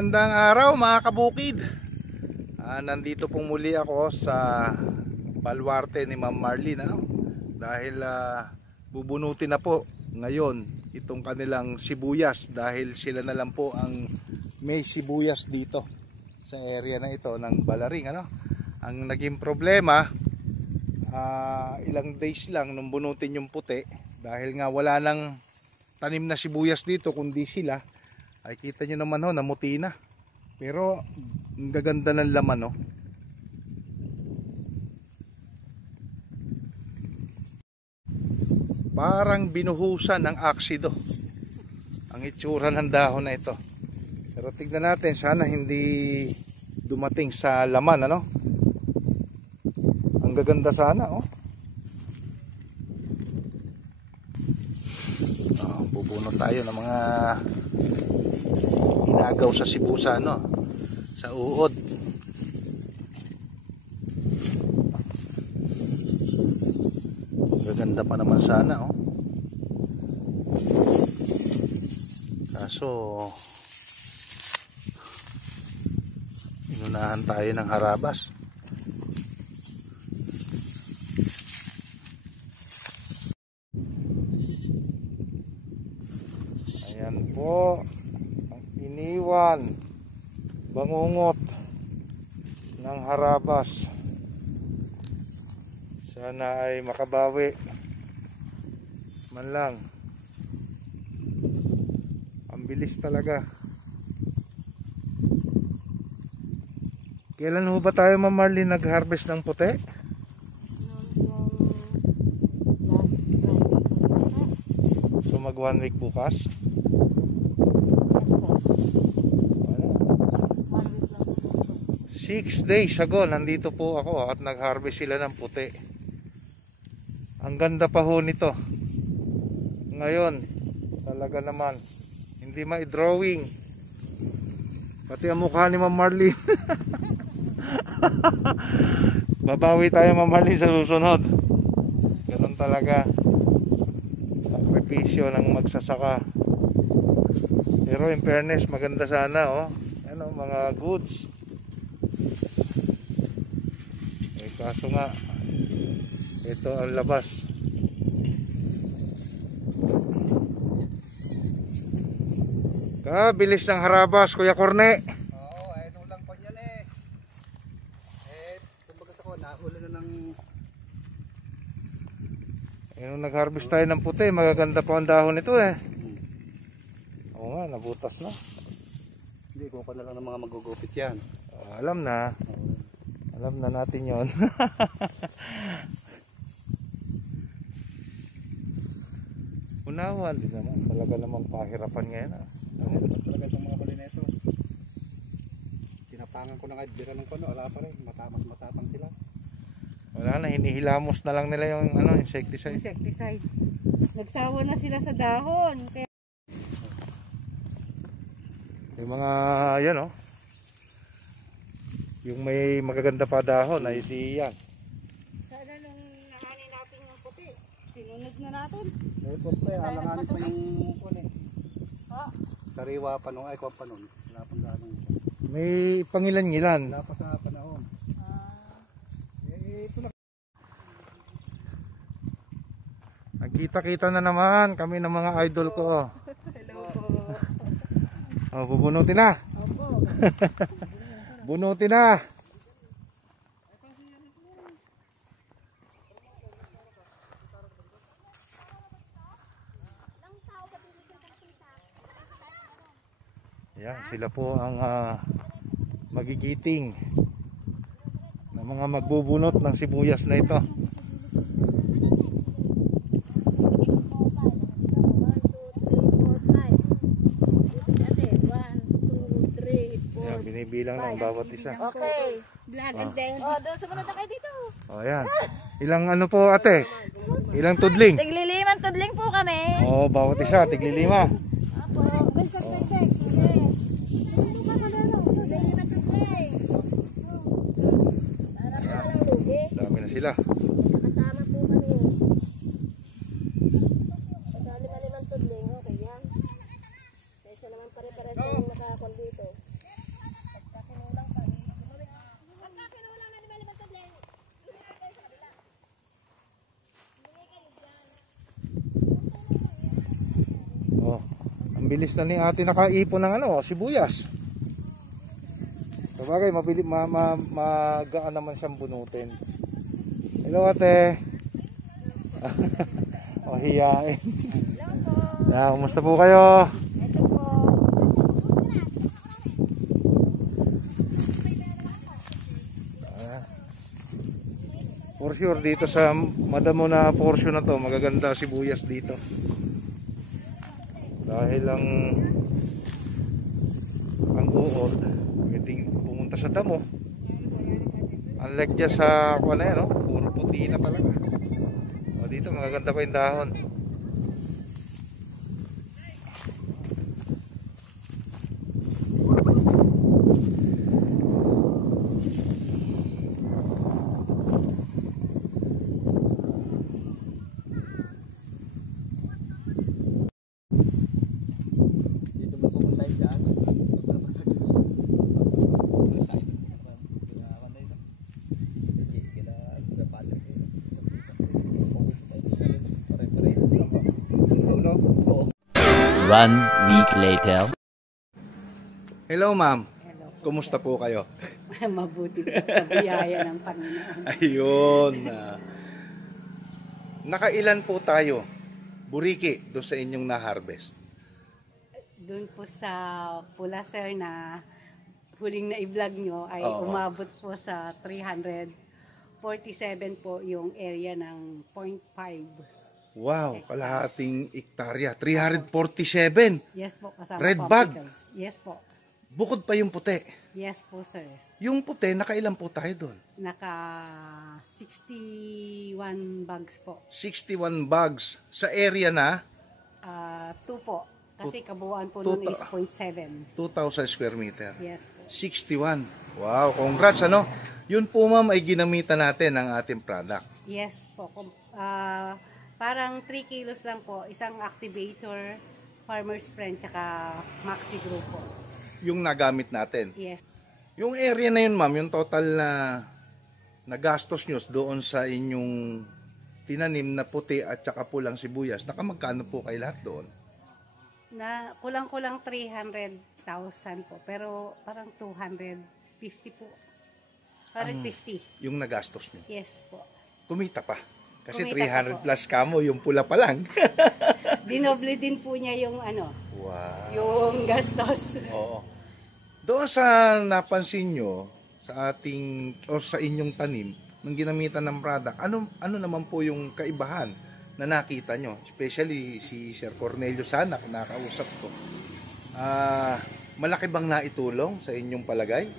Magandang araw mga kabukid. Nandito pong muli ako sa baluarte ni Ma'am Marlene, dahil bubunutin na po ngayon itong kanilang sibuyas, dahil sila na lang po ang may sibuyas dito sa area na ito ng Balaring. Ang naging problema, ilang days lang nung bunutin yung puti, dahil nga wala nang tanim na sibuyas dito kundi sila, ay kita nyo naman namuti na. Pero ang gaganda ng laman parang binuhusan ng aksido ang itsura ng dahon na ito. Pero tignan natin, sana hindi dumating sa laman. Ang gaganda sana bubunot tayo ng mga inagaw sa sibusa, sa uod. Gaganda pa naman sana kaso inunahan tayo ng harabas. Ayan po ang iniwan bangungot ng harabas. Sana ay makabawi man lang. Ang bilis talaga. Kailan ho ba tayo, Ma'am Marlene, nag-harvest ng puti? So mag 1 week bukas? 6 days ago nandito po ako at nag-harvest sila ng puti. Ang ganda pa ho nito. Ngayon talaga naman hindi ma-drawing pati ang mukha ni Ma'am Marlene. Babawi tayo, Ma'am Marlene, sa susunod. Ganun talaga sakripisyo ng magsasaka. Pero in fairness, maganda sana mga goods. Kaso nga ito ang labas. Bilis ng harabas, Kuya Corne. Oo, ayun lang po yan kumbaga ako, nahuli na ng... Ayun, nag-harvest tayo ng puti, magaganda po ang dahon nito Oo nga, nabutas na. Hindi, kung na lang ng mga magugupit yan. Alam na. Alam na natin yon. Unawan din naman. Talaga namang pahirapan ngayon. Talaga itong mga huli na ito. Tinapangan ko na kahit bira ng kono. Wala pa rin. Matapang sila. Wala na. Hinihilamos na lang nila yung insecticide. Insecticide. Nagsawa na sila sa dahon. Kaya... Yung mga yung may magaganda pa dahon ay di yan. Sana nung nahanin natin yung puti, sinunod na natin. Alanganin pa yung kunin. Sariwa pa nung, kung pa nun. Wala pang ganong. May pangilan-ngilan. Wala pa sa panahon. Ito na. Nagkita-kita na naman kami ng mga idol ko. Hello po. Bubunutin na. Opo. Bunutin na. Yan, sila po ang magigiting ng mga magbubunot ng sibuyas na ito. Binibilang ng bawat isa. Okay. Vlog and then. Doon sumunod na kayo dito. Ayan. Ilang po, ate? Ilang tudling? Tigliliman tudling po kami. Bawat isa, tiglilima. Apo. Dami na sila. Kasama po kami. Pagkaliman tudling, okay yan. Kaysa naman pare-pares yung nakakon dito. bilis na ni ate nakaipon ng ano, sibuyas. Sabagay, magaan naman siyang bunutin. Hello ate. O hiyain. Kumusta po kayo? Ito po. For sure dito sa madamo na portion na to, magaganda sibuyas dito. Dahil ang uod, pwedeng pumunta sa damo. Unlike dyan sa kuwan na yan, no? Puro puti na talaga. O dito magaganda pa yung dahon. One week later. Hello ma'am. Hello. Kumusta po kayo? Mabuti po sa biyaya ng Panginoon. Ayun. Nakailan po tayo, buriki, doon sa inyong na-harvest? Doon po sa pula sir na huling na i-vlog nyo ay Oo. umabot po sa 347 po yung area ng 0.5. Wow, kalahating ektarya. 347. Yes po, kasama Red po bag? pickles. Yes po. Bukod pa yung puti. Yes po sir. Yung puti, nakailan po tayo doon? Naka 61 bags po. 61 bags. Sa area na 2 po. Kasi kabuuan po Two- nun is 0.7. 2,000 square meter. Yes po. 61. Wow, congrats ano. Yun po ma'am ay ginamitan natin ang ating product. Yes po. Parang 3 kilos lang po. Isang activator, farmer's friend, tsaka maxi grow po. Yung nagamit natin. Yes. Yung area na yun ma'am, yung total na gastos nyo doon sa inyong tinanim na puti at saka pulang sibuyas, nakamagkano po kayo lahat doon? Na kulang-kulang 300,000 po. Pero parang 250 po. Parang 50. Yung nagastos nyo. Yes po. Kumita pa. Kasi Kumita 300 pa po. plus kamo, yung pula pa lang. Dinoble din po niya yung Wow. yung gastos. Oo. Doon sa napansin nyo, sa ating, o sa inyong tanim, nung ginamitan ng product, ano naman po yung kaibahan na nakita nyo? Especially si Sir Cornelio Sanak, nakausap ko. Malaki bang naitulong sa inyong palagay?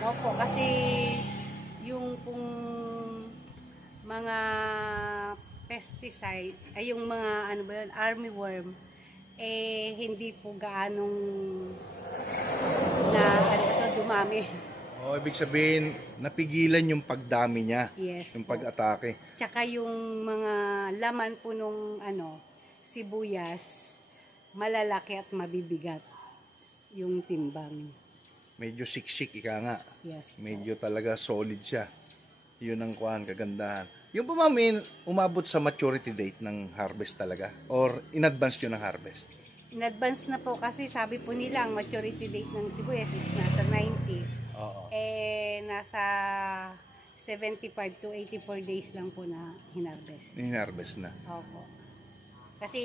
Opo, kasi yung pong mga pesticide, ay yung mga armyworm, hindi po gaanong dumami. Ibig sabihin, napigilan yung pagdami niya, Yes yung po. pag-atake. Tsaka yung mga laman po nung sibuyas, malalaki at mabibigat yung timbang. Medyo siksik, ika nga. Yes po. Medyo talaga solid siya. Yun ang kagandahan. Yung po ma'am, umabot sa maturity date ng harvest talaga? Or in advance nyo ng harvest? In advance na po kasi sabi po nila ang maturity date ng sibuyas is nasa 90. Oo. Nasa 75 to 84 days lang po na hinarvest. In-harvest na. Opo. Kasi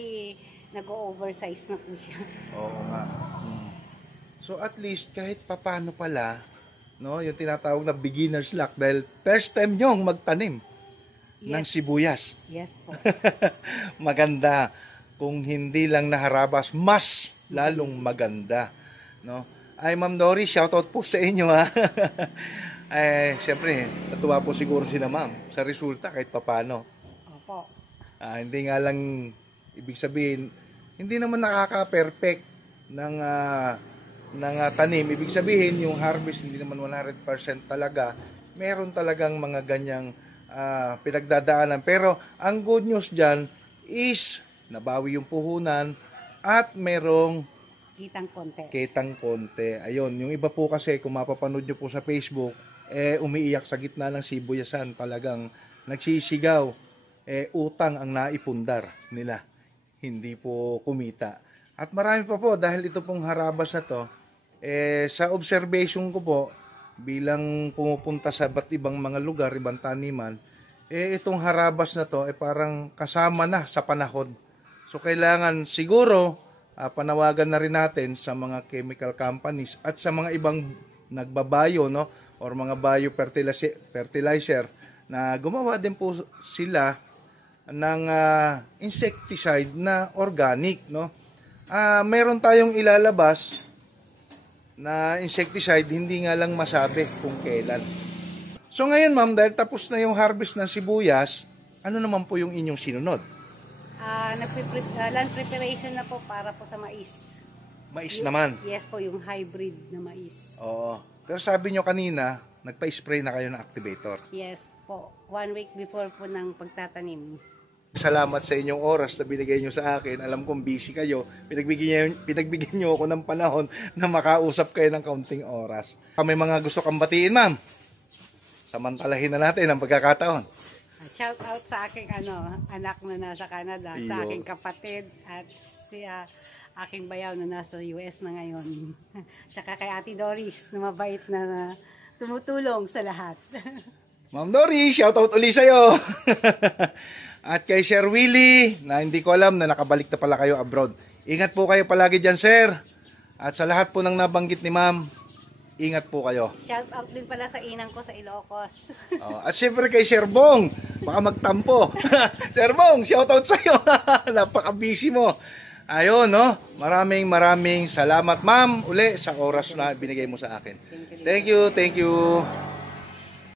nag-oversize na po siya. Oo nga. So at least kahit papano pala, no, yung tinatawag na beginner's luck dahil first time nyo magtanim ng Yes. sibuyas. Yes po. Maganda. Kung hindi lang naharabas, mas lalong maganda, no? Ay Ma'am Dory, shoutout po sa inyo ha. Siyempre, natuwa po siguro si na Ma'am sa resulta kahit papano. Opo. Hindi nga lang ibig sabihin, hindi naman nakaka-perfect ng tanim. Ibig sabihin, yung harvest hindi naman 100% talaga. Meron talagang mga ganyang pinagdadaanan. Pero ang good news dyan is nabawi yung puhunan at merong kitang konti. Ayun, yung iba po kasi kung mapapanood nyo po sa Facebook, umiiyak sa gitna ng sibuyasan. Talagang nagsisigaw. Utang ang naipundar nila. Hindi po kumita. At marami pa po dahil ito pong harabas na to, sa observation ko po, bilang pumupunta sa iba't ibang mga lugar, ibang taniman, itong harabas na to parang kasama na sa panahon. So kailangan siguro panawagan na rin natin sa mga chemical companies at sa mga ibang nagbabayo, no, or mga biofertilizer na gumawa din po sila ng insecticide na organic, no. Meron tayong ilalabas na insecticide, hindi nga lang masabi kung kailan. So ngayon ma'am, dahil tapos na yung harvest ng sibuyas, ano naman po yung inyong sinunod? Land preparation na po para po sa mais. Mais naman? Yes po, yung hybrid na mais. Oo. Pero sabi nyo kanina, nagpa-spray na kayo ng activator. Yes po, 1 week before po ng pagtatanim. Salamat sa inyong oras na binigay nyo sa akin. Alam kong busy kayo. Pinagbigyan nyo ako ng panahon na makausap kayo ng kaunting oras. May mga gusto kang batiin, ma'am. Samantalahin na natin ang pagkakataon. Shout out sa aking anak na nasa Canada, sa aking kapatid at si aking bayaw na nasa US na ngayon. Tsaka kay Ate Doris na mabait na tumutulong sa lahat. Ma'am Doris, shout out uli sa'yo. At kay Sir Willie, na hindi ko alam na nakabalik na pala kayo abroad. Ingat po kayo palagi dyan, sir. At sa lahat po ng nabanggit ni ma'am, ingat po kayo. Shout out din pala sa inang ko sa Ilocos. At syempre kay Sir Bong, baka magtampo. Sir Bong, shout out sa'yo. Napaka-busy mo. Ayun, no? Maraming salamat, ma'am, uli sa oras na binigay mo sa akin. Thank you.